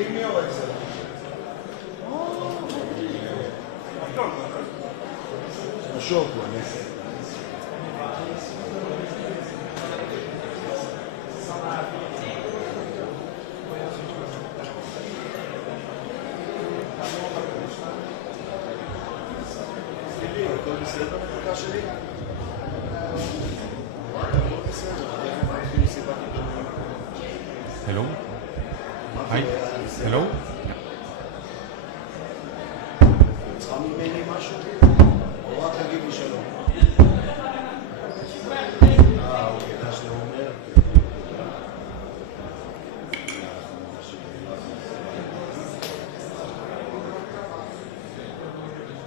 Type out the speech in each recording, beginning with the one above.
Girmiyorlar bize. Şok var neyse. Hello? Hi? Hello?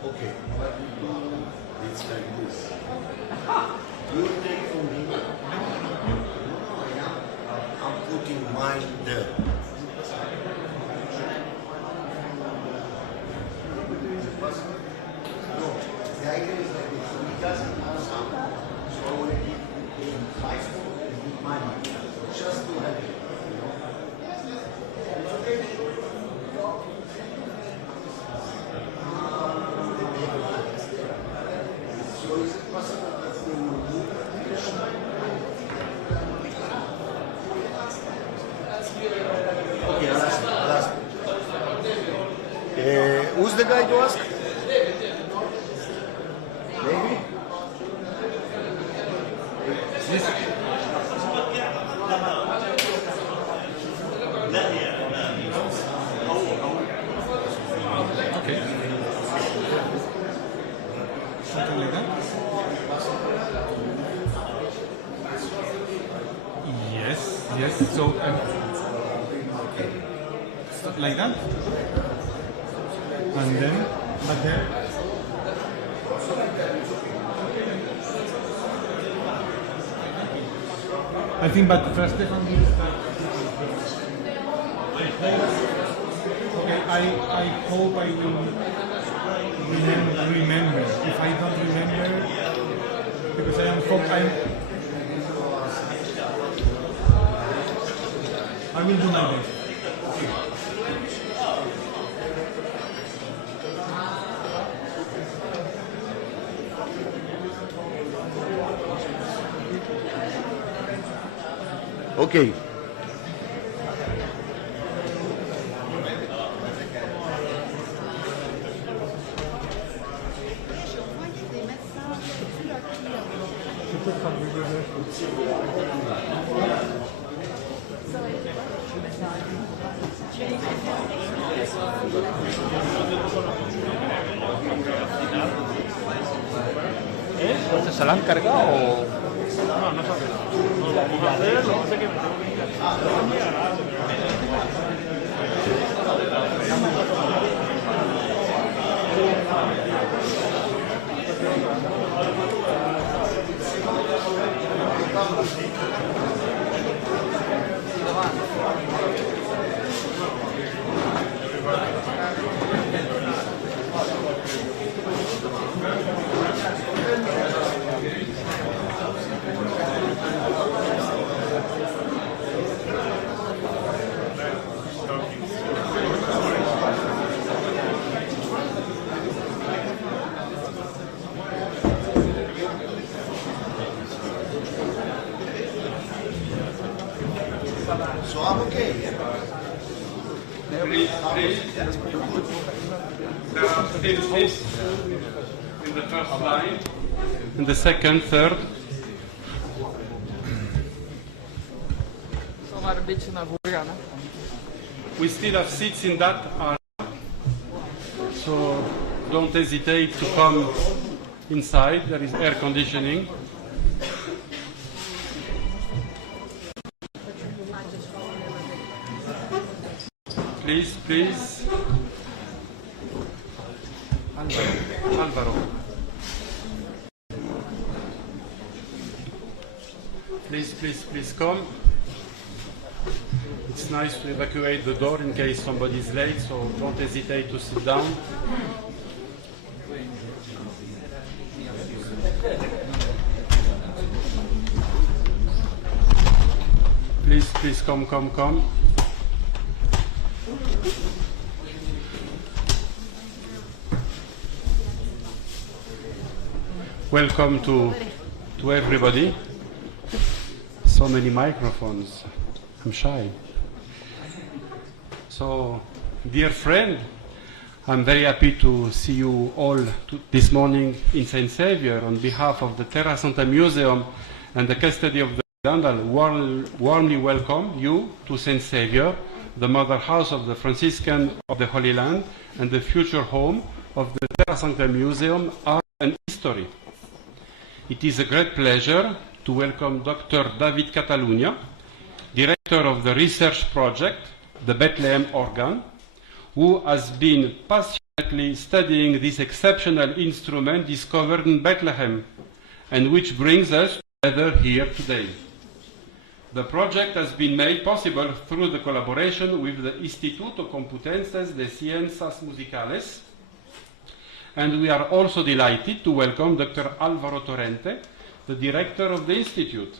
Okay, what we do, it's like this. You take from here. I'm putting mine there. No, the idea is like this. He doesn't have some. So I want to give my phone and give my money. Just to have it. You know? It's okay. So is it possible that they will move Okay, I'll ask. Who's the guy to ask? Maybe? This? Okay. Something like that? Yes, so like that? And then, back there? I think, but first Stefan will start. Okay, I hope I will remember. If I don't remember, because I will do my best. Okay. ¿Se la han cargado o...? No, no sabes. No lo puedo hacer, lo que pasa es que me tengo que ir So I'm okay, yeah? Please. There are still seats in the first line, in the second, third. Zal maar een beetje naar voren gaan, hè. We still have seats in that area, so don't hesitate to come inside. There is air conditioning. Please. Alvaro. Please come. It's nice to evacuate the door in case somebody is late, so don't hesitate to sit down. Please come. Welcome to everybody. So many microphones. I'm shy. So, dear friend, I'm very happy to see you all this morning in Saint Xavier on behalf of the Terra Santa Museum and the Custody of the Dandal. Warmly welcome you to Saint Xavier, the mother house of the Franciscan of the Holy Land and the future home of the Terra Santa Museum, Art and History. It is a great pleasure to welcome Dr. David Catalunya, director of the research project, the Bethlehem organ, who has been passionately studying this exceptional instrument discovered in Bethlehem, and which brings us together here today. The project has been made possible through the collaboration with the Istituto Complutense de Ciencias Musicales, and we are also delighted to welcome Dr. Alvaro Torrente, the director of the Institute.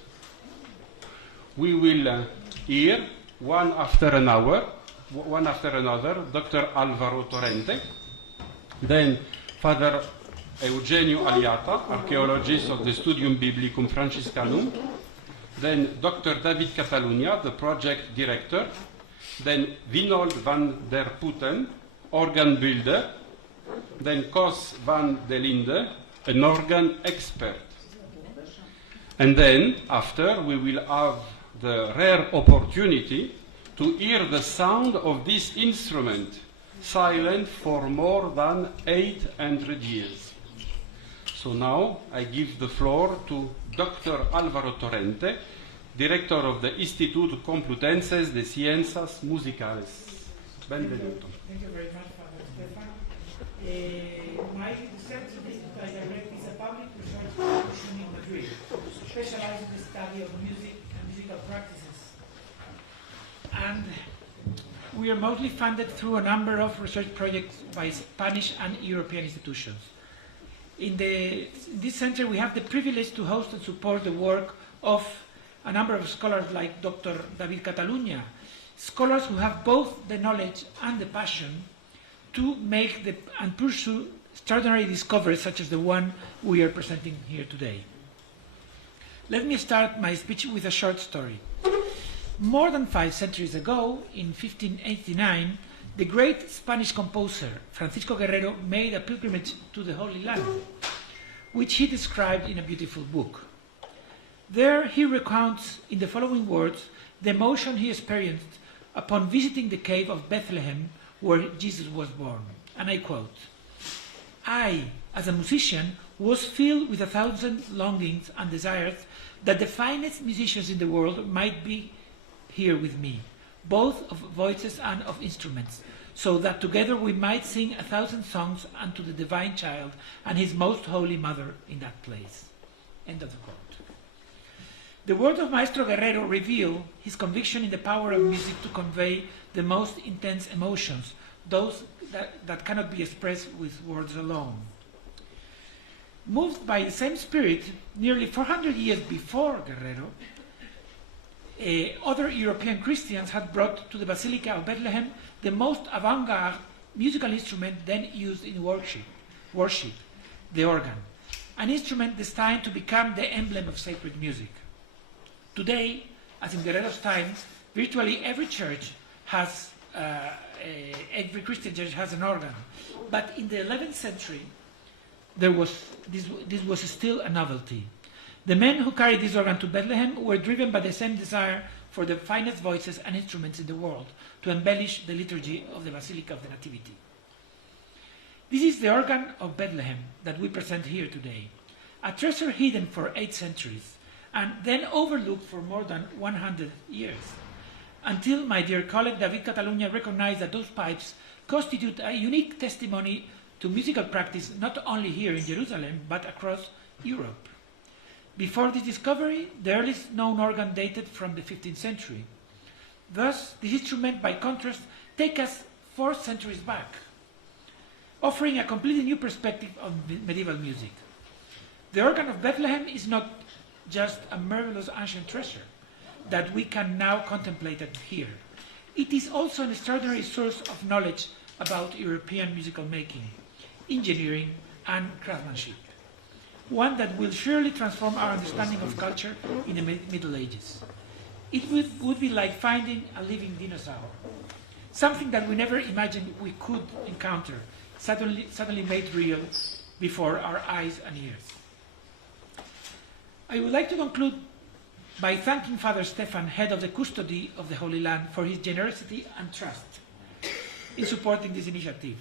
We will hear one after another, Dr. Alvaro Torrente, then Father Eugenio Aliata, archaeologist of the Studium Biblicum Franciscanum, then Dr. David Catalunya, the project director, then Winold van der Putten, organ builder, then Cos van der Linde, an organ expert. And then, after, we will have the rare opportunity to hear the sound of this instrument, silent for more than 800 years. So now, I give the floor to Dr. Alvaro Torrente, director of the Istituto Complutense de Ciencias Musicales. Benvenuto. Thank you very much, Father Stefan. My research institute I direct is a public research institution in Madrid, specialized in the study of music and musical practices. And we are mostly funded through a number of research projects by Spanish and European institutions. In this center, we have the privilege to host and support the work of a number of scholars like Dr. David Catalunya, scholars who have both the knowledge and the passion to make and pursue extraordinary discoveries such as the one we are presenting here today. Let me start my speech with a short story. More than 5 centuries ago, in 1589, the great Spanish composer Francisco Guerrero made a pilgrimage to the Holy Land, which he described in a beautiful book. There he recounts in the following words the emotion he experienced upon visiting the cave of Bethlehem where Jesus was born. And I quote, "I, as a musician, was filled with 1,000 longings and desires that the finest musicians in the world might be here with me, both of voices and of instruments, so that together we might sing 1,000 songs unto the divine child and his most holy mother in that place." End of the quote. The words of Maestro Guerrero reveal his conviction in the power of music to convey the most intense emotions, those that cannot be expressed with words alone. Moved by the same spirit, nearly 400 years before Guerrero, other European Christians had brought to the Basilica of Bethlehem the most avant-garde musical instrument then used in worship, the organ, an instrument destined to become the emblem of sacred music. Today, as in Guerrero's times, virtually every church has, every Christian church has an organ. But in the 11th century, this was still a novelty. The men who carried this organ to Bethlehem were driven by the same desire for the finest voices and instruments in the world to embellish the liturgy of the Basilica of the Nativity. This is the organ of Bethlehem that we present here today, a treasure hidden for 8 centuries, and then overlooked for more than 100 years, until my dear colleague David Catalunya recognized that those pipes constitute a unique testimony to musical practice not only here in Jerusalem, but across Europe. Before this discovery, the earliest known organ dated from the 15th century. Thus, this instrument, by contrast, takes us 4 centuries back, offering a completely new perspective of medieval music. The organ of Bethlehem is not just a marvelous ancient treasure that we can now contemplate here. It is also an extraordinary source of knowledge about European musical making, engineering, and craftsmanship. One that will surely transform our understanding of culture in the Middle Ages. It would be like finding a living dinosaur, something that we never imagined we could encounter, suddenly made real before our eyes and ears. I would like to conclude by thanking Father Stefan, head of the custody of the Holy Land, for his generosity and trust in supporting this initiative.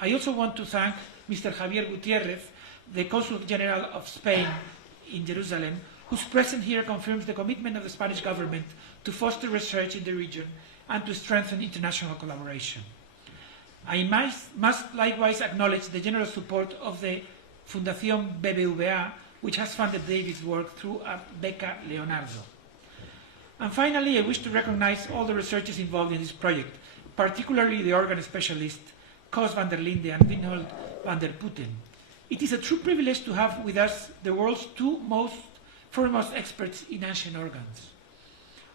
I also want to thank Mr. Javier Gutierrez, the Consul General of Spain in Jerusalem, whose presence here confirms the commitment of the Spanish government to foster research in the region and to strengthen international collaboration. I must likewise acknowledge the generous support of the Fundación BBVA, which has funded David's work through a Beca Leonardo. And finally, I wish to recognize all the researchers involved in this project, particularly the organ specialist Koos van der Linde and Winold van der Putten. It is a true privilege to have with us the world's two foremost experts in ancient organs,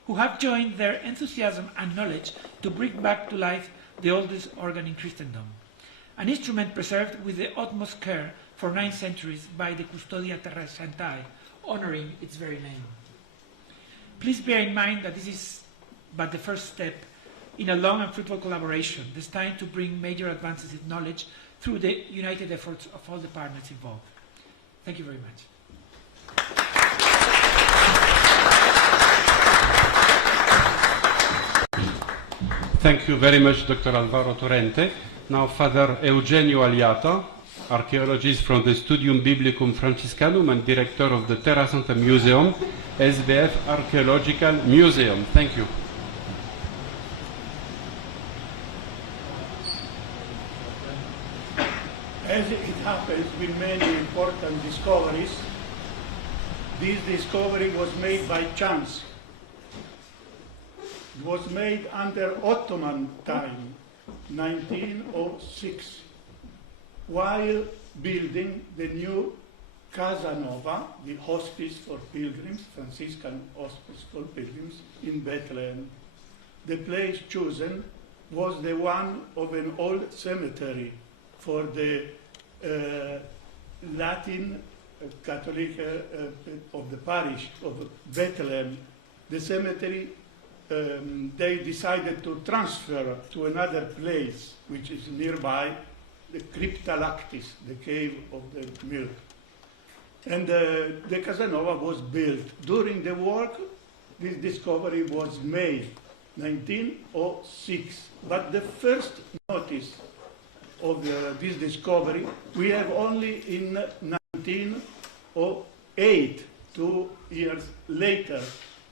who have joined their enthusiasm and knowledge to bring back to life the oldest organ in Christendom, an instrument preserved with the utmost care for 9 centuries by the Custodia Terrae Sanctae, honoring its very name. Please bear in mind that this is but the first step in a long and fruitful collaboration destined to bring major advances in knowledge through the united efforts of all the partners involved. Thank you very much. Thank you very much, Dr. Alvaro Torrente. Now, Father Eugenio Aliato, archaeologist from the Studium Biblicum Franciscanum and director of the Terra Santa Museum, SBF Archaeological Museum. Thank you. As it happens with many important discoveries, this discovery was made by chance. It was made under Ottoman time, 1906, while building the new Casa Nova, the hospice for pilgrims, Franciscan hospice for pilgrims in Bethlehem. The place chosen was the one of an old cemetery for the Latin Catholic of the parish of Bethlehem. The cemetery they decided to transfer to another place, which is nearby, the Crypta Lactis, the cave of the milk. And the Casanova was built. During the work, this discovery was made, 1906. But the first notice of this discovery we have only in 1908, 2 years later,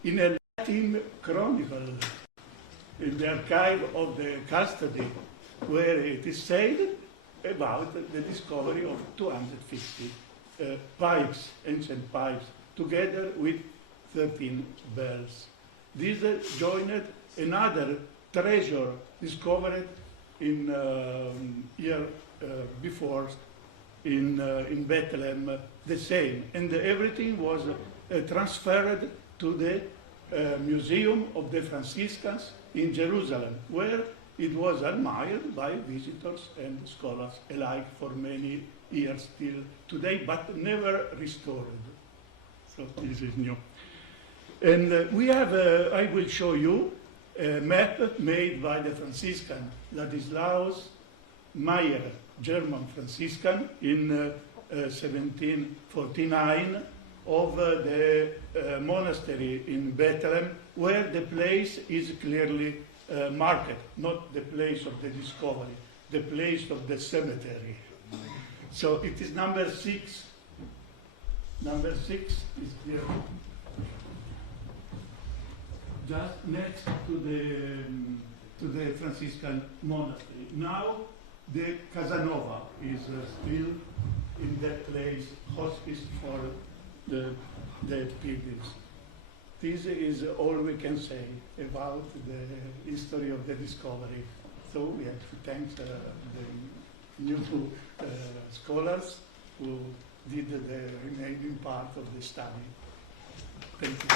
in a Latin chronicle in the archive of the custody, where it is said about the discovery of 250 pipes, ancient pipes, together with 13 bells. This joined another treasure discovered in year before in Bethlehem, the same, and everything was transferred to the Museum of the Franciscans in Jerusalem, where it was admired by visitors and scholars alike for many years till today, but never restored. So this is new. And we have, I will show you, a map made by the Franciscan Ladislaus Meyer, German Franciscan, in 1749, of the monastery in Bethlehem, where the place is clearly marked, not the place of the discovery, the place of the cemetery. So it is number 6. Number 6 is here, just next to the Franciscan monastery. Now the Casanova is still in that place, hospice for the pilgrims. This is all we can say about the history of the discovery. So we have to thank the new scholars who did the remaining part of the study. Thank you.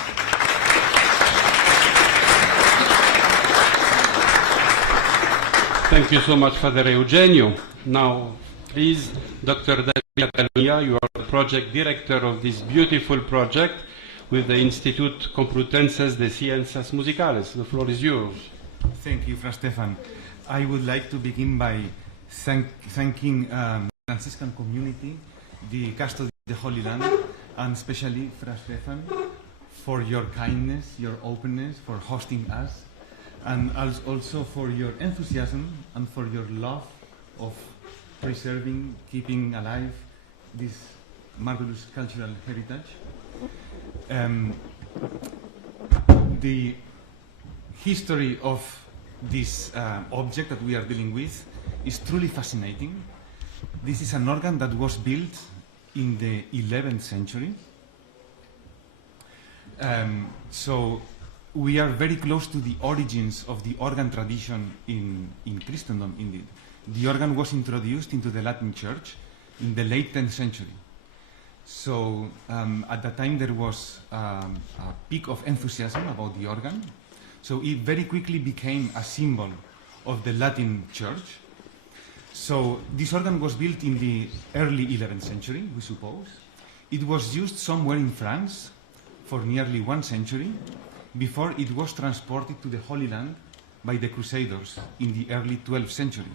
Thank you so much, Father Eugenio. Now, please, Dr. David Catalunya, you are the project director of this beautiful project with the Institut Complutenses de Ciencias Musicales. The floor is yours. Thank you, Fra Stefan. I would like to begin by thanking the Franciscan community, the custody of the Holy Land, and especially Fra Stefan for your kindness, your openness, for hosting us, and also for your enthusiasm and for your love of preserving, keeping alive this marvelous cultural heritage. The history of this object that we are dealing with is truly fascinating. This is an organ that was built in the 11th century. So we are very close to the origins of the organ tradition in Christendom, indeed. The organ was introduced into the Latin Church in the late 10th century. So at that time there was a peak of enthusiasm about the organ. So it very quickly became a symbol of the Latin Church. So this organ was built in the early 11th century, we suppose. It was used somewhere in France for nearly 1 century before it was transported to the Holy Land by the Crusaders in the early 12th century.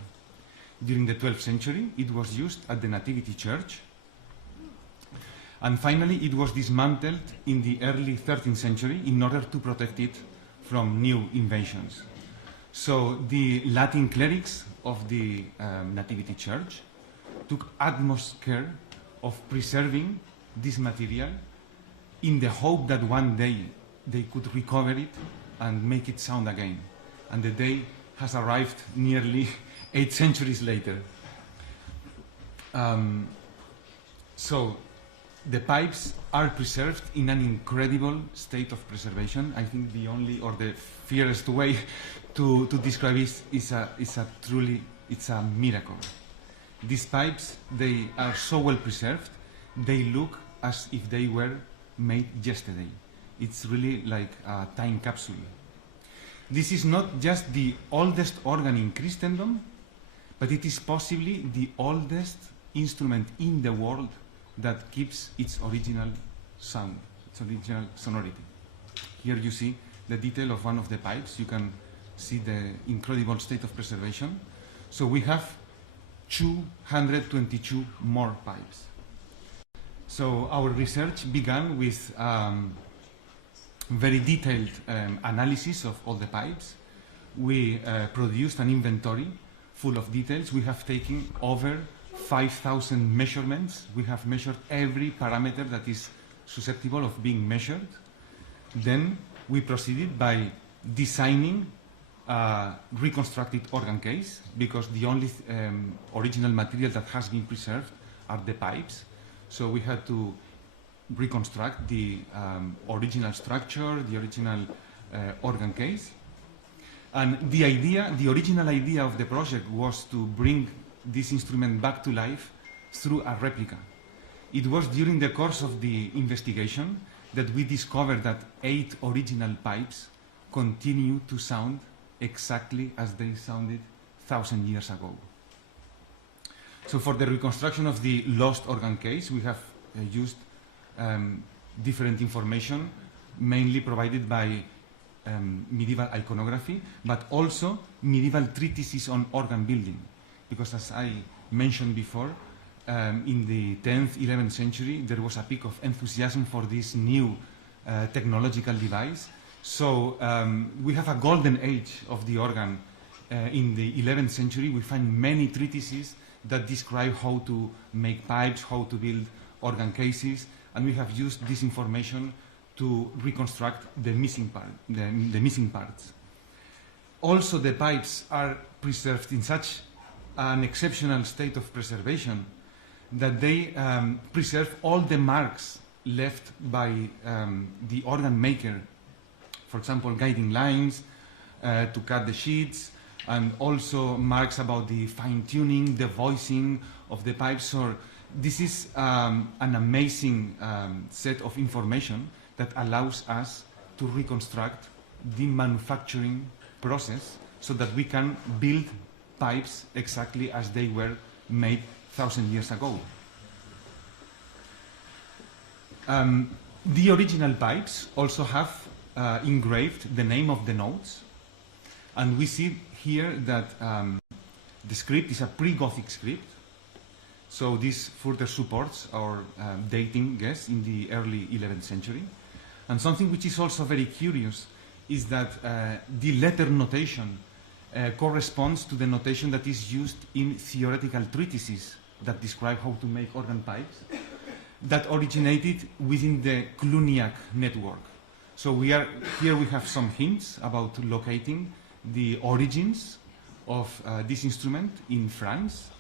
During the 12th century, it was used at the Nativity Church. And finally, it was dismantled in the early 13th century in order to protect it from new invasions. So the Latin clerics of the Nativity Church took utmost care of preserving this material in the hope that one day they could recover it and make it sound again. And the day has arrived nearly 8 centuries later. So the pipes are preserved in an incredible state of preservation. I think the only or the fairest way to describe it is it's a miracle. These pipes, they are so well preserved, they look as if they were made yesterday. It's really like a time capsule. This is not just the oldest organ in Christendom, but it is possibly the oldest instrument in the world that keeps its original sound, its original sonority. Here you see the detail of one of the pipes. You can see the incredible state of preservation. So we have 222 more pipes. So our research began with very detailed analysis of all the pipes. We produced an inventory full of details. We have taken over 5,000 measurements. We have measured every parameter that is susceptible of being measured. Then we proceeded by designing a reconstructed organ case, because the only original material that has been preserved are the pipes. So we had to reconstruct the original structure, the original organ case. And the original idea of the project was to bring this instrument back to life through a replica. It was during the course of the investigation that we discovered that 8 original pipes continue to sound exactly as they sounded 1,000 years ago. So for the reconstruction of the lost organ case, we have used different information, mainly provided by medieval iconography, but also medieval treatises on organ building. Because as I mentioned before, in the 10th, 11th century, there was a peak of enthusiasm for this new technological device. So we have a golden age of the organ. In the 11th century, we find many treatises that describe how to make pipes, how to build organ cases, and we have used this information to reconstruct the missing parts. Also, the pipes are preserved in such an exceptional state of preservation that they preserve all the marks left by the organ maker. For example, guiding lines to cut the sheets, and also marks about the fine-tuning, the voicing of the pipes. So this is an amazing set of information that allows us to reconstruct the manufacturing process so that we can build pipes exactly as they were made 1,000 years ago. The original pipes also have engraved the name of the notes, and we see here that the script is a pre-Gothic script, so this further supports our dating guess in the early 11th century. And something which is also very curious is that the letter notation corresponds to the notation that is used in theoretical treatises that describe how to make organ pipes that originated within the Cluniac network. So here we have some hints about locating the origins of this instrument in France,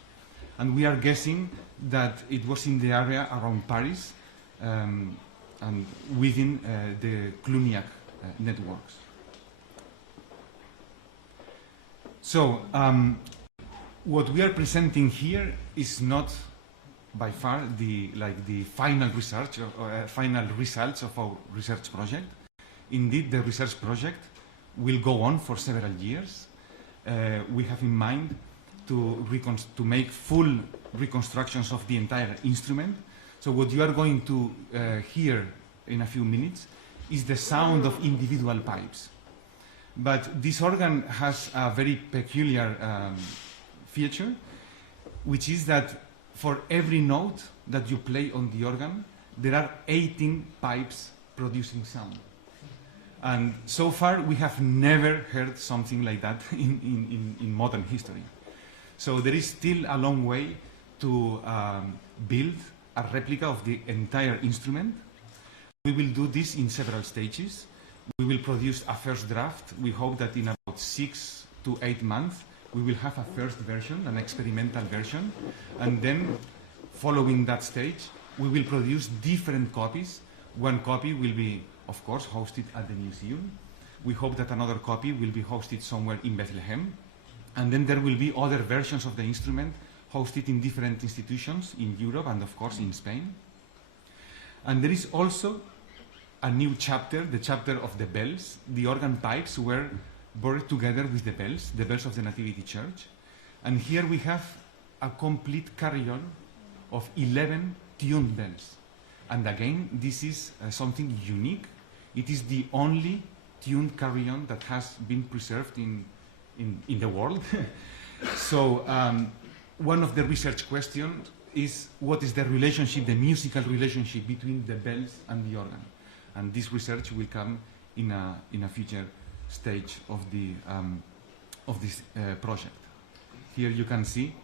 and we are guessing that it was in the area around Paris and within the Cluniac networks. So what we are presenting here is not by far the final research or final results of our research project. Indeed, the research project will go on for several years. We have in mind to make full reconstructions of the entire instrument. So what you are going to hear in a few minutes is the sound of individual pipes. But this organ has a very peculiar feature, which is that for every note that you play on the organ, there are 18 pipes producing sound. And so far, we have never heard something like that in modern history. So there is still a long way to build a replica of the entire instrument. We will do this in several stages. We will produce a first draft. We hope that in about 6 to 8 months, we will have a first version, an experimental version. And then, following that stage, we will produce different copies. One copy will be, of course, hosted at the museum. We hope that another copy will be hosted somewhere in Bethlehem. And then there will be other versions of the instrument hosted in different institutions in Europe and, of course, in Spain. And there is also a new chapter, the chapter of the bells. The organ pipes were buried together with the bells of the Nativity Church. And here we have a complete carillon of 11 tuned bells. And again, this is something unique. It is the only tuned carillon that has been preserved in the world. So one of the research questions is what is the relationship, the musical relationship between the bells and the organ? And this research will come in a future stage of this project. Here you can see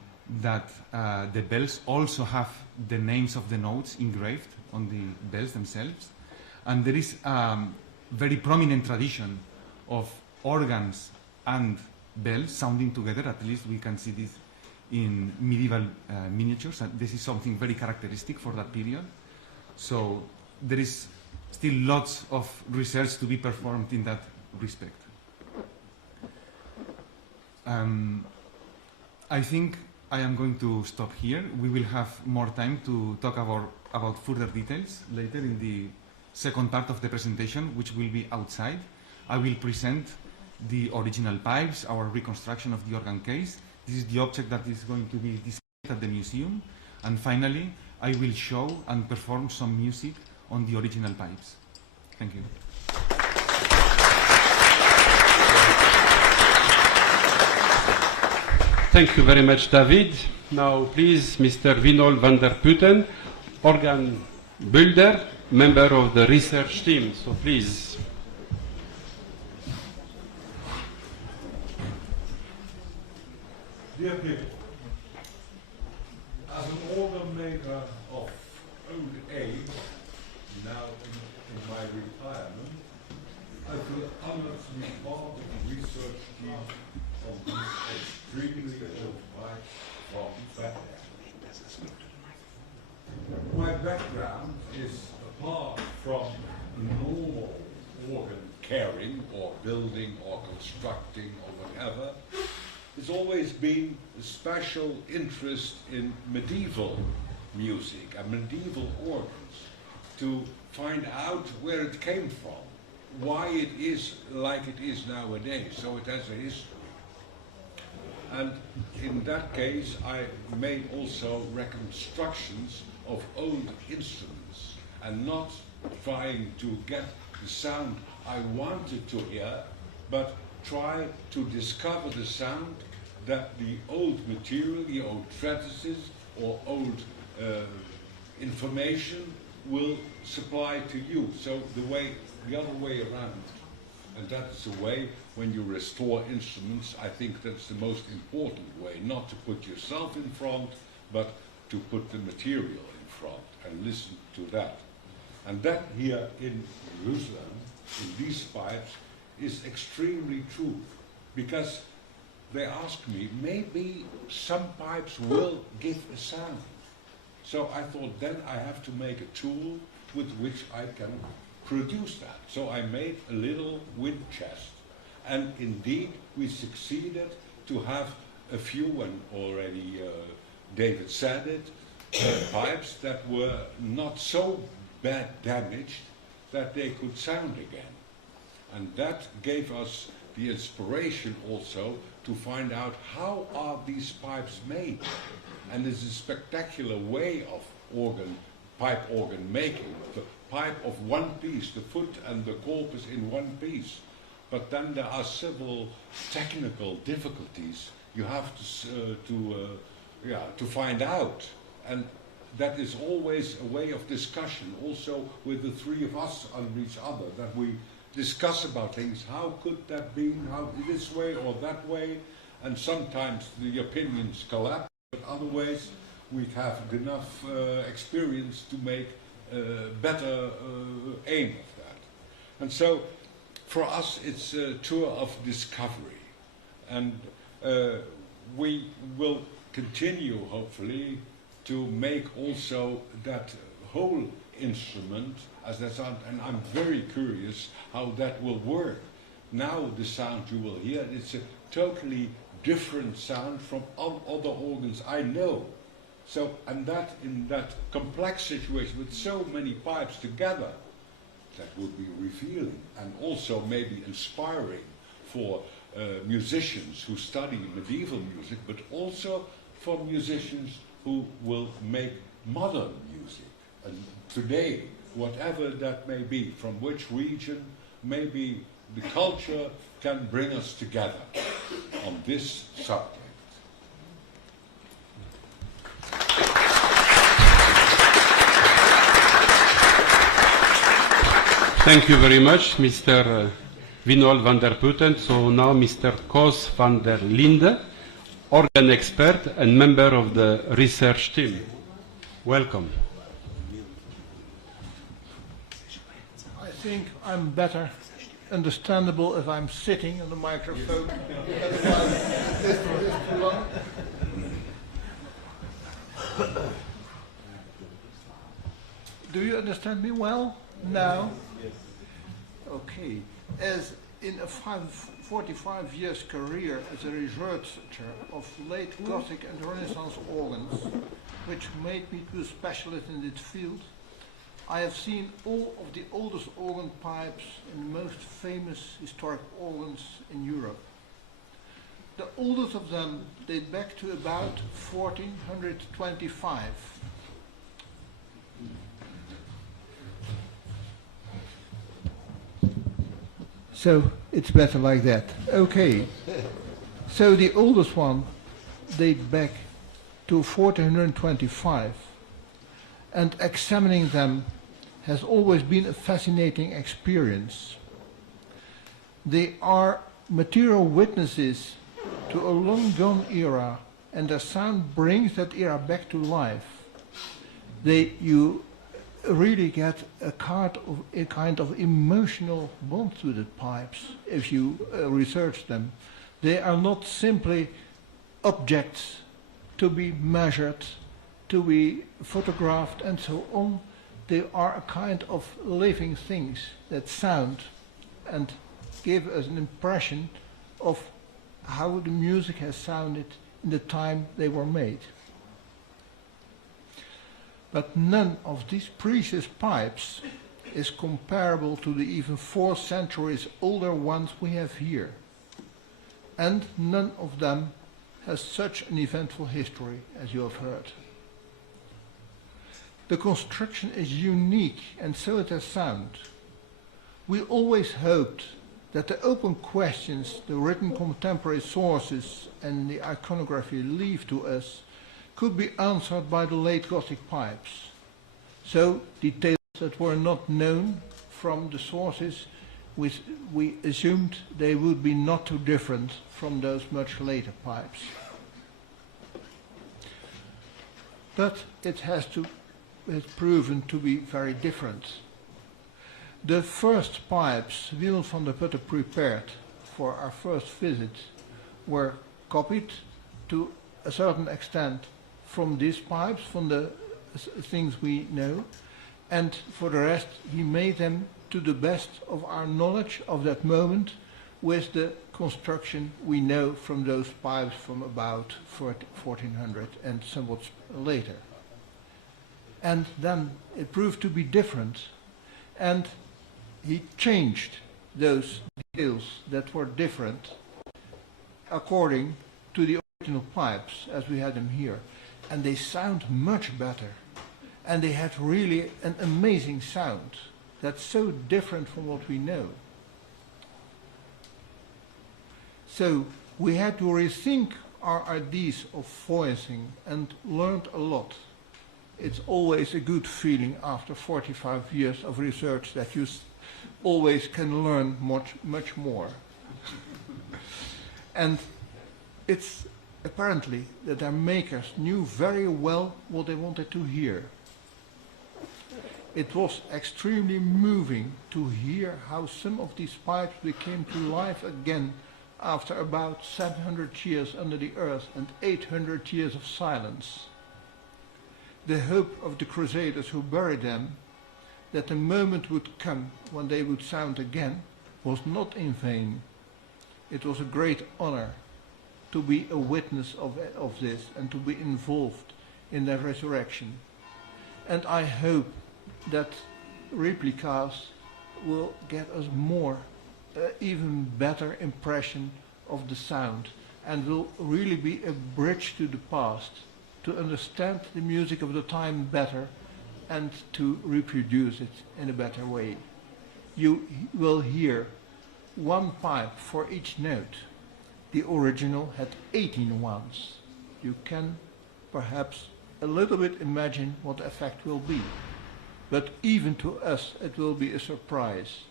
that the bells also have the names of the notes engraved on the bells themselves. And there is a very prominent tradition of organs and bells sounding together. At least we can see this in medieval miniatures. And this is something very characteristic for that period. So there is still lots of research to be performed in that respect. I think I am going to stop here. We will have more time to talk about further details later in the second part of the presentation, which will be outside. I will present the original pipes, our reconstruction of the organ case. This is the object that is going to be displayed at the museum. And finally, I will show and perform some music on the original pipes. Thank you. Thank you very much, David. Now, please, Mr. Winol van der Putten, organ builder, member of the research team. So, please. Dear people, as an organ maker of old age, now in my retirement, I feel honored to be part of the research team of this extremely old pipe from Bethlehem. My background is, apart from normal organ caring or building or constructing or whatever, there's always been a special interest in medieval music and medieval organs, to find out where it came from, why it is like it is nowadays, so it has a history. And in that case, I made also reconstructions of old instruments and not trying to get the sound I wanted to hear, but try to discover the sound that the old material, the old treatises or old information will supply to you. So the other way around. And that's the way when you restore instruments, I think that's the most important way, not to put yourself in front, but to put the material in front and listen to that. And that here in Jerusalem, in these pipes, is extremely true. Because they ask me, maybe some pipes will give a sound. So I thought then I have to make a tool with which I can produce that. So I made a little wind chest. And indeed, we succeeded to have a few, and already David said it, pipes that were not so bad damaged that they could sound again. And that gave us the inspiration also to find out how are these pipes made. And there's a spectacular way of pipe organ making. The pipe of one piece, the foot and the corpus in one piece. But then there are several technical difficulties you have to find out. And that is always a way of discussion, also with the three of us under each other, that we discuss about things. How could that be? How this way or that way? And sometimes the opinions collapse, but other ways we have enough experience to make better aim of that. And so for us it's a tour of discovery, and we will continue hopefully to make also that whole instrument as that sound, and I'm very curious how that will work. Now the sound you will hear, it's a totally different sound from other organs I know. So, and that in that complex situation with so many pipes together, that would be revealing and also maybe inspiring for musicians who study medieval music, but also for musicians who will make modern music. And today, whatever that may be, from which region, maybe the culture can bring us together on this subject. Thank you very much, Mr. Winold van der Putten. So now Mr. Koos van der Linde, organ expert and member of the research team. Welcome. I think I'm better understandable if I'm sitting on the microphone. Otherwise, it's too long. Do you understand me well now? Yes. Okay. As in a 45 years career as a researcher of late Gothic and Renaissance organs, which made me to a specialist in this field, I have seen all of the oldest organ pipes and most famous historic organs in Europe. The oldest of them date back to about 1425. So it's better like that. Okay. So the oldest one date back to 1425, and examining them has always been a fascinating experience. They are material witnesses to a long gone era, and their sound brings that era back to life. You really get a kind of emotional bond to the pipes if you research them. They are not simply objects to be measured, to be photographed and so on. They are a kind of living things that sound and give us an impression of how the music has sounded in the time they were made. But none of these precious pipes is comparable to the even 4 centuries older ones we have here. And none of them has such an eventful history, as you have heard. The construction is unique, and so it has sound. We always hoped that the open questions the written contemporary sources and the iconography leave to us could be answered by the late Gothic pipes. So details that were not known from the sources, we assumed they would be not too different from those much later pipes. But it has proven to be very different. The first pipes Willem van der Putte prepared for our first visit were copied to a certain extent from these pipes, from the things we know, and for the rest he made them to the best of our knowledge of that moment with the construction we know from those pipes from about 1400 and somewhat later. And then it proved to be different, and he changed those details that were different according to the original pipes as we had them here. And they sound much better. And they have really an amazing sound that's so different from what we know. So we had to rethink our ideas of voicing and learned a lot. It's always a good feeling after 45 years of research that you always can learn much more. And it's apparently that our makers knew very well what they wanted to hear. It was extremely moving to hear how some of these pipes became to life again after about 700 years under the earth and 800 years of silence. The hope of the Crusaders who buried them, that the moment would come when they would sound again, was not in vain. It was a great honor to be a witness of this and to be involved in their resurrection. And I hope that replicas will get us more, even better impression of the sound, and will really be a bridge to the past, to understand the music of the time better and to reproduce it in a better way. You will hear one pipe for each note. The original had 18 ones. You can perhaps a little bit imagine what the effect will be. But even to us it will be a surprise.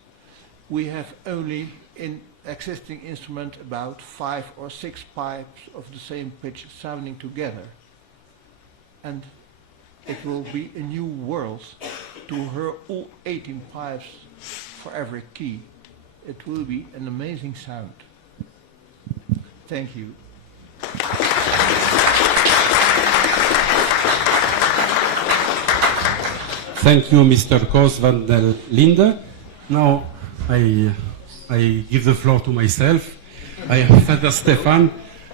We have only in existing instrument about 5 or 6 pipes of the same pitch sounding together. And it will be a new world to hear all 18 pipes for every key. It will be an amazing sound. Thank you. Thank you, Mr. Koos van der Linde. Now I give the floor to myself. I am Father Stefan.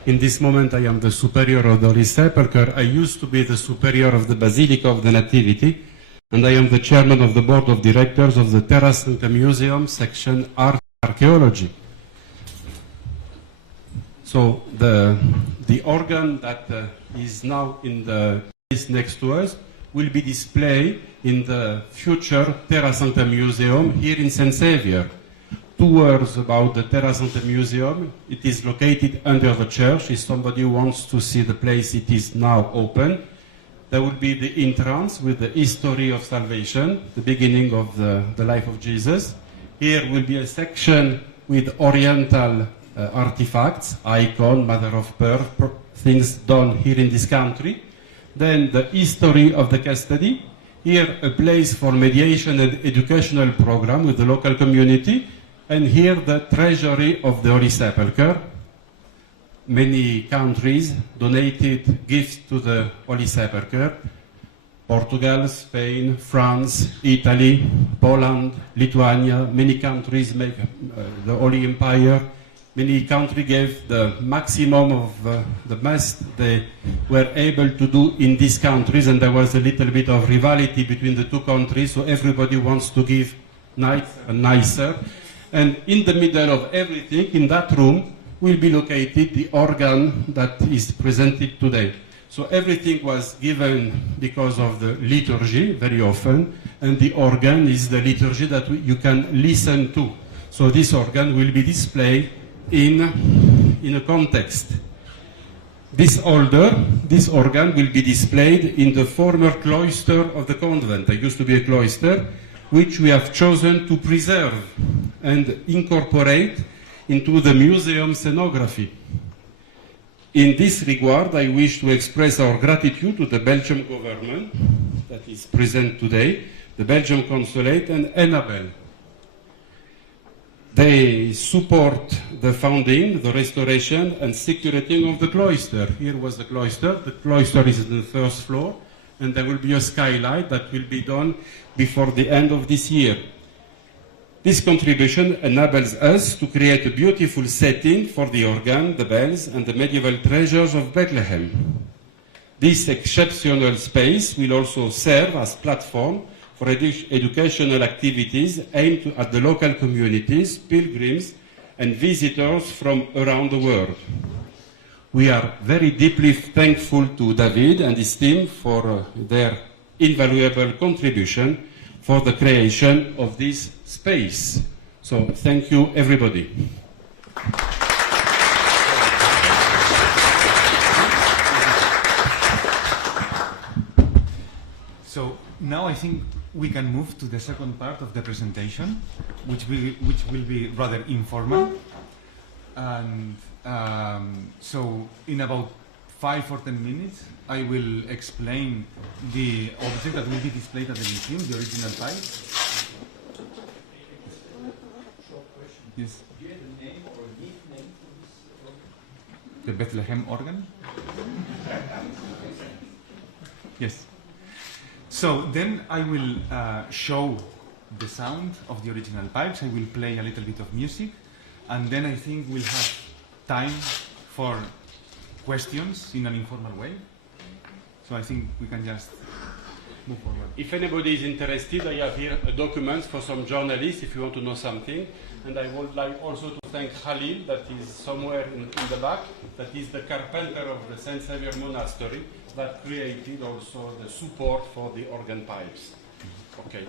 In this moment I am the superior of the Holy Sepulchre. I used to be the superior of the Basilica of the Nativity, and I am the chairman of the board of directors of the Terra Santa Museum section Art Archaeology. So the organ that is now in the place next to us will be displayed in the future Terra Santa Museum here in St. Xavier. 2 words about the Terra Santa Museum. It is located under the church. If somebody wants to see the place, it is now open. There will be the entrance with the history of salvation, the beginning of the life of Jesus. Here will be a section with Oriental artifacts, icon, mother of pearl, things done here in this country. Then the history of the custody. Here a place for mediation and educational program with the local community. And here the treasury of the Holy Sepulchre. Many countries donated gifts to the Holy Sepulchre. Portugal, Spain, France, Italy, Poland, Lithuania, many countries make the Holy Empire. Many countries gave the maximum of the best they were able to do in these countries, and there was a little bit of rivalry between the two countries, so everybody wants to give nicer. And in the middle of everything, in that room, will be located the organ that is presented today. So everything was given because of the liturgy very often, and the organ is the liturgy that you can listen to. So this organ will be displayed in a context. This organ will be displayed in the former cloister of the convent. There used to be a cloister, which we have chosen to preserve and incorporate into the museum scenography. In this regard, I wish to express our gratitude to the Belgian government that is present today, the Belgian Consulate and Enabel. They support the founding, the restoration and security of the cloister. Here was the cloister. The cloister is on the first floor, and there will be a skylight that will be done before the end of this year. This contribution enables us to create a beautiful setting for the organ, the bells, and the medieval treasures of Bethlehem. This exceptional space will also serve as platform for educational activities aimed at the local communities, pilgrims, and visitors from around the world. We are very deeply thankful to David and his team for their invaluable contribution for the creation of this space. So thank you, everybody. So now I think we can move to the second part of the presentation, which will be rather informal. And so in about 5 or 10 minutes, I will explain the object that will be displayed at the museum, the original pipe. Yes. Do you have a name or a nickname for this organ? The Bethlehem organ? Yes. So then I will show the sound of the original pipes. I will play a little bit of music, and then I think we'll have time for questions in an informal way. So I think we can just move forward. If anybody is interested, I have here a document for some journalists if you want to know something. And I would like also to thank Khalil, that is somewhere in the back, that is the carpenter of the Saint Xavier Monastery, that created also the support for the organ pipes. Okay.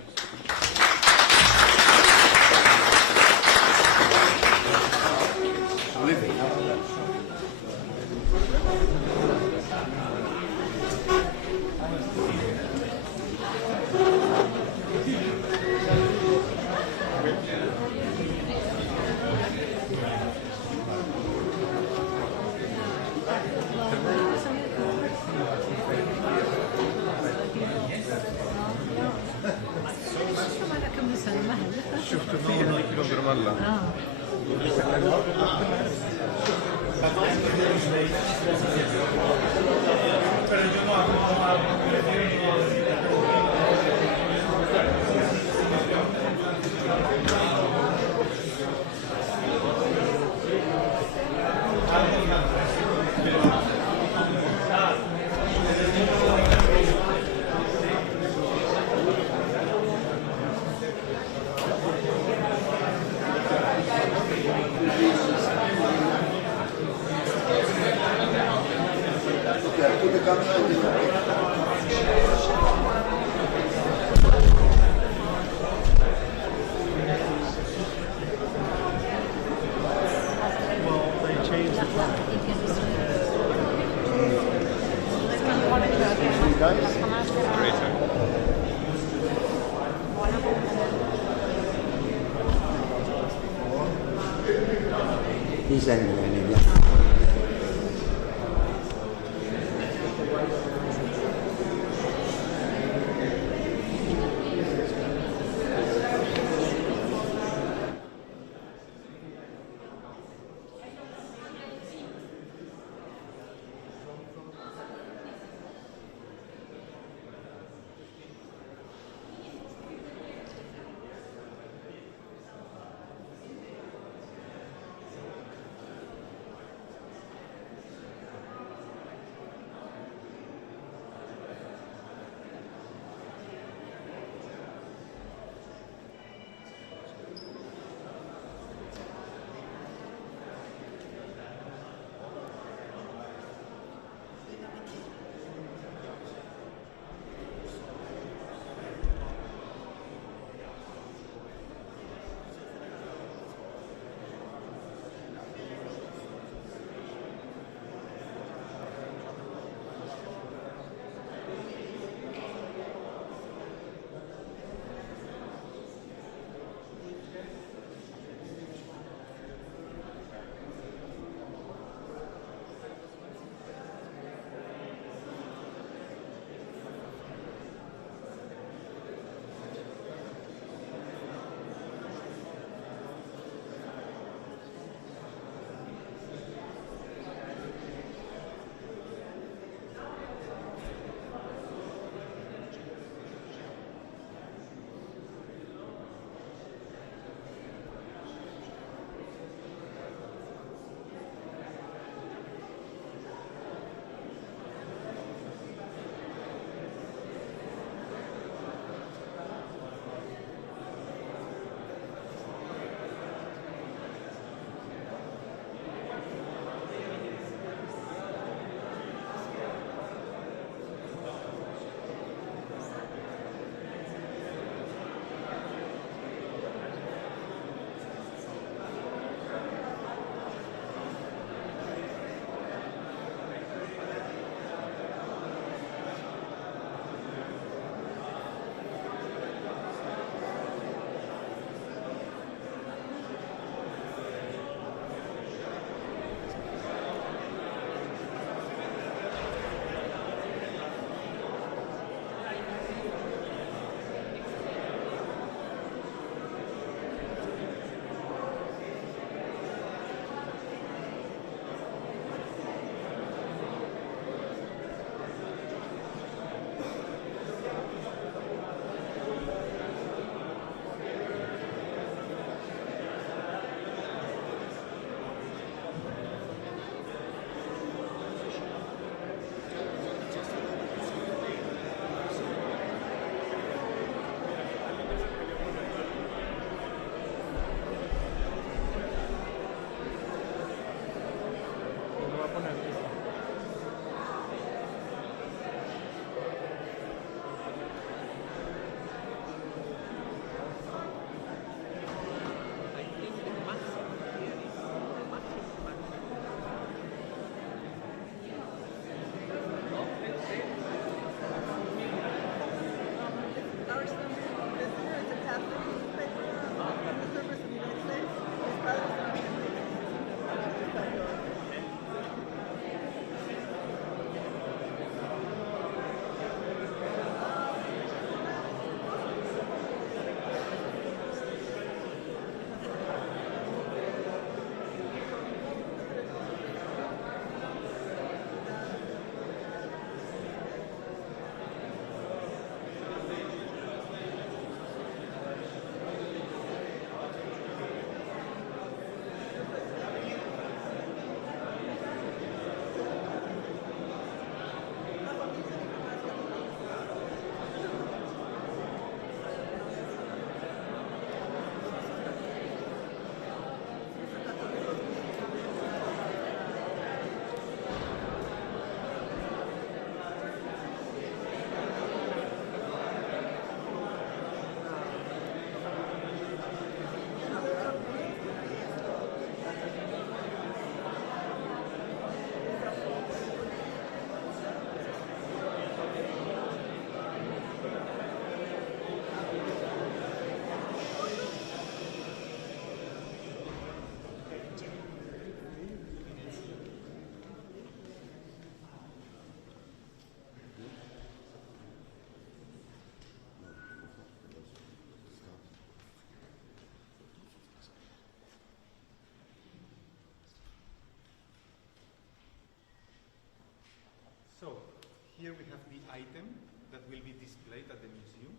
Here we have the item that will be displayed at the museum.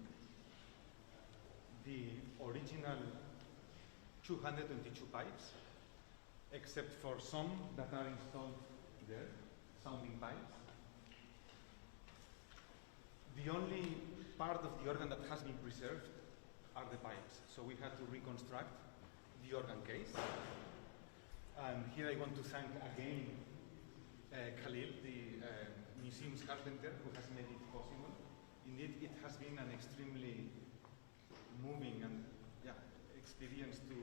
The original 222 pipes, except for some that are installed there, sounding pipes. The only part of the organ that has been preserved are the pipes. So we had to reconstruct the organ case. And here I want to thank again Khalil, the museum's carpenter, who has made it possible. Indeed, it has been an extremely moving and experience to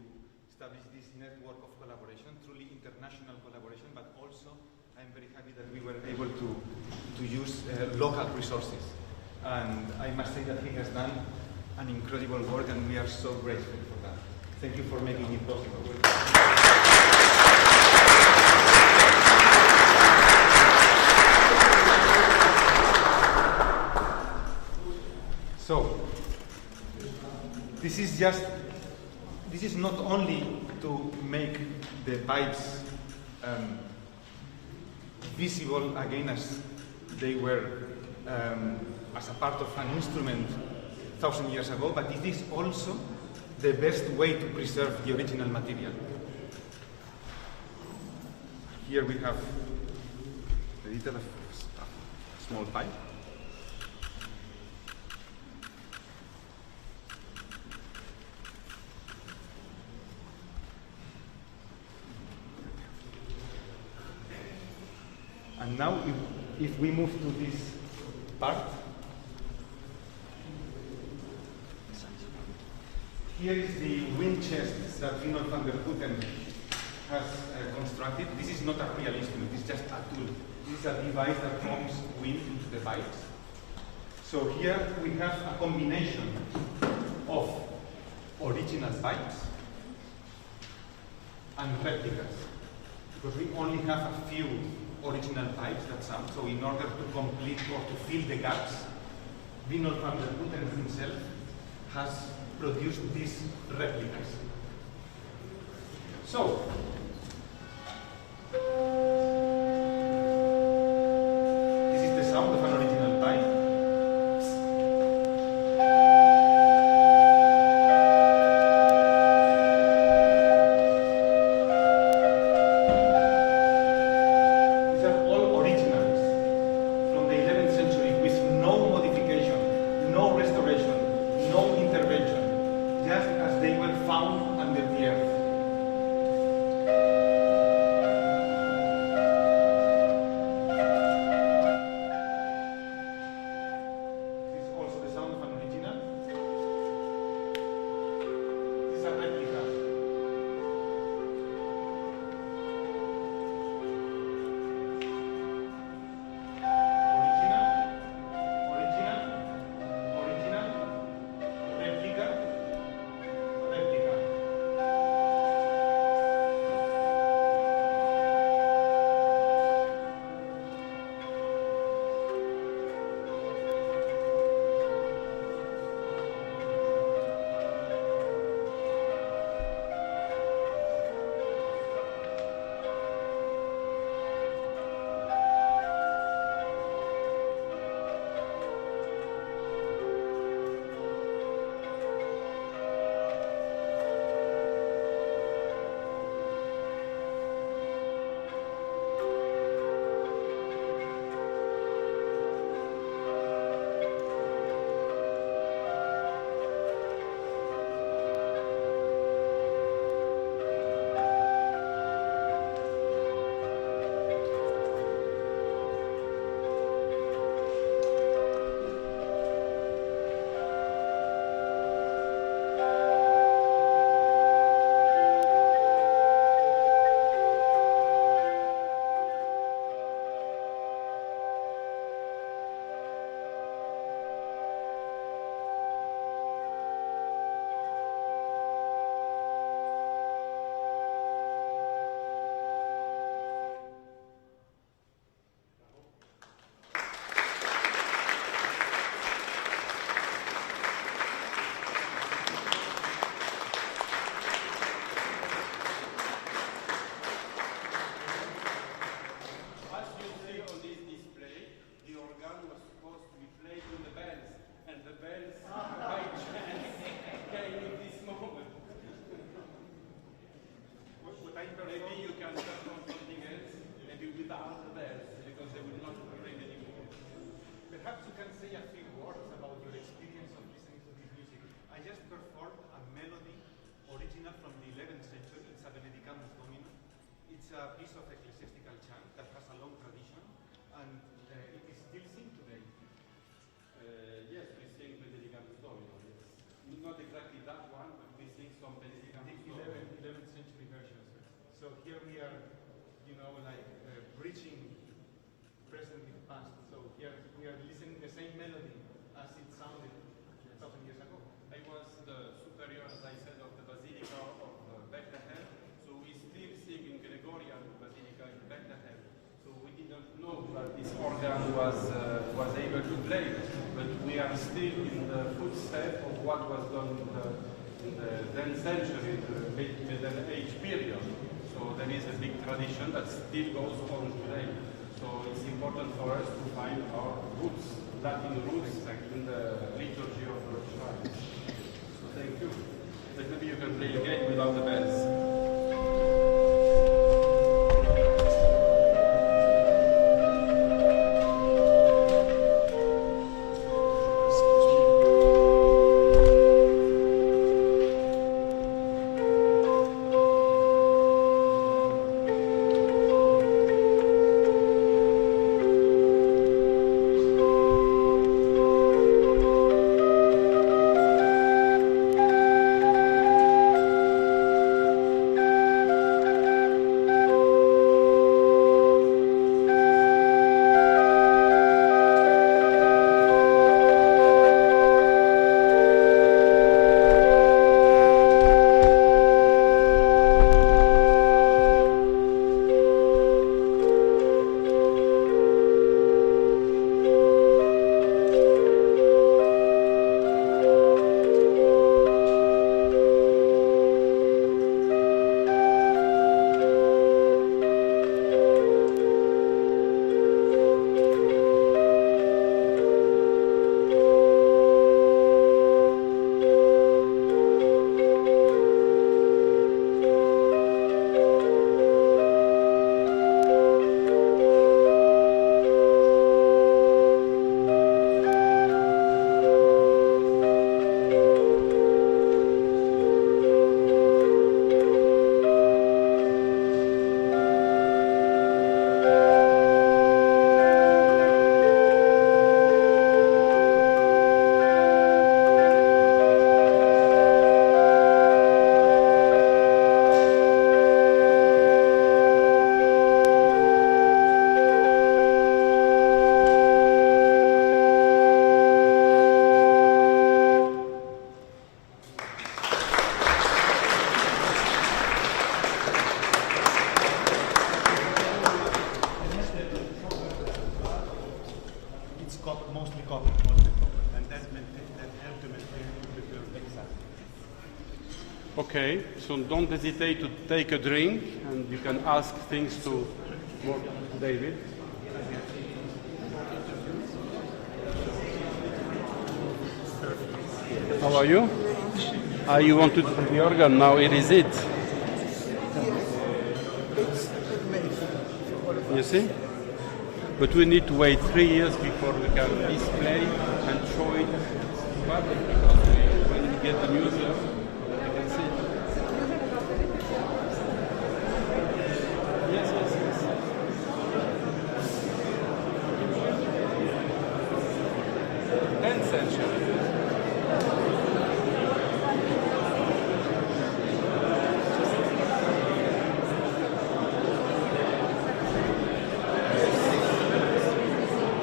establish this network of collaboration, truly international collaboration, but also I'm very happy that we were able to use local resources. And I must say that he has done an incredible work, and we are so grateful for that. Thank you for making it possible. So, this is not only to make the pipes visible again as they were as a part of an instrument 1,000 years ago, but it is also the best way to preserve the original material. Here we have the detail of a small pipe. And now, if we move to this part, here is the wind chest that Reinhold van der Putten has constructed. This is not a real instrument, it's just a tool. This is a device that pumps wind into the pipes. So here we have a combination of original pipes and replicas, because we only have a few original pipes that sound. So in order to complete or to fill the gaps, Reinhold van der Putten himself has produced these replicas. So, this is the sound of an original pipe. a piece of ecclesiastical chant that has a long tradition, and it is still seen today. Yes, we sing Benedicatus Domino. Yes. Not exactly that one, but we sing some Benedicatus Domino. 11th century versions. So here we are, bridging present with past. So here we are listening the same melody as it sounded 1,000 years ago. I was the superior, as I said, of the Basilica of Bethlehem. So we still sing in Gregorian Basilica in Bethlehem. So we didn't know that this organ was able to play, but we are still in the footsteps of what was done in the 10th century, the Middle Age period. So there is a big tradition that still goes on today. So it's important for us to find our roots, Latin roots, in the liturgy of the shrine. So thank you. But maybe you can play again without the bells. Okay, so don't hesitate to take a drink, and you can ask things to David. How are you? You want to play the organ now? It is it. You see? But we need to wait 3 years before we can display and show it to public, because when we get the museum, you can see it. Yes, yes, yes. 10th century.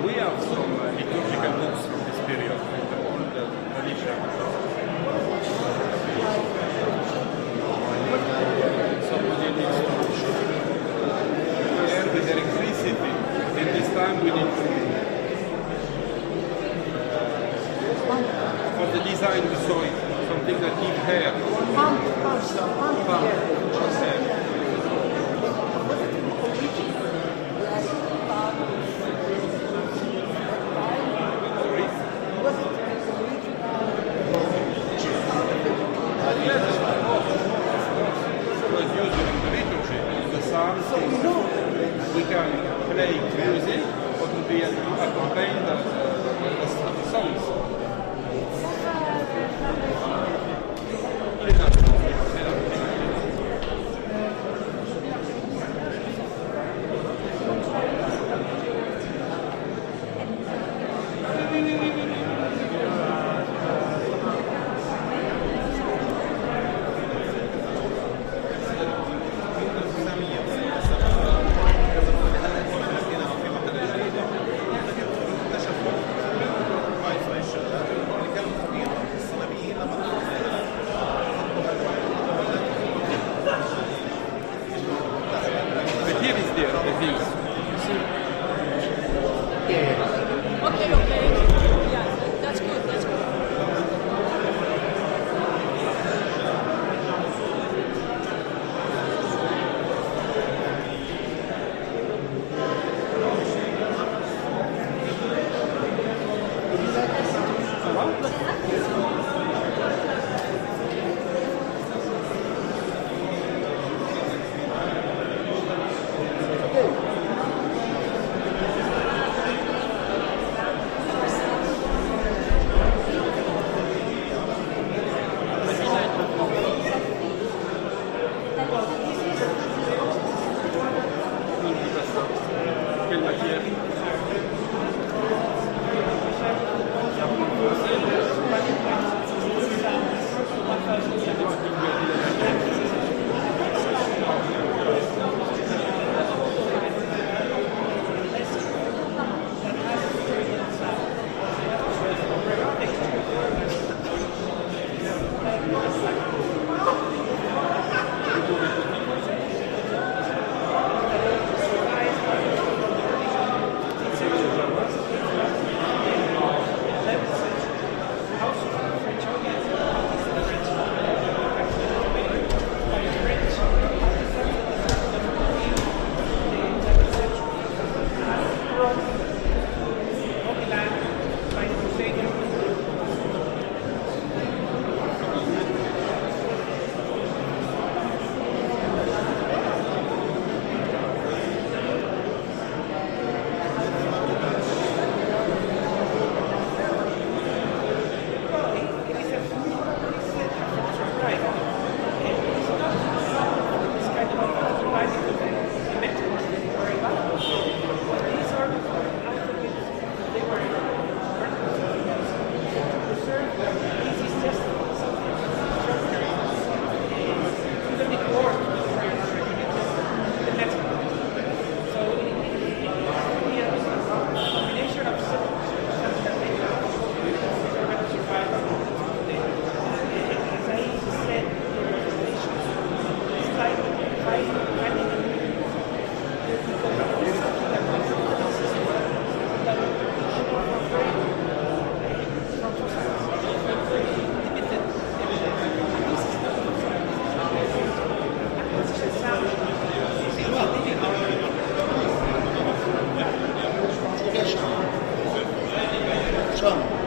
We have some liturgical books from this period, from the old tradition. Somebody needs to share with electricity. In this time we need to... For the design we saw it, something that gives hair. Pump. We can play music or to be accompanied the songs. Chum.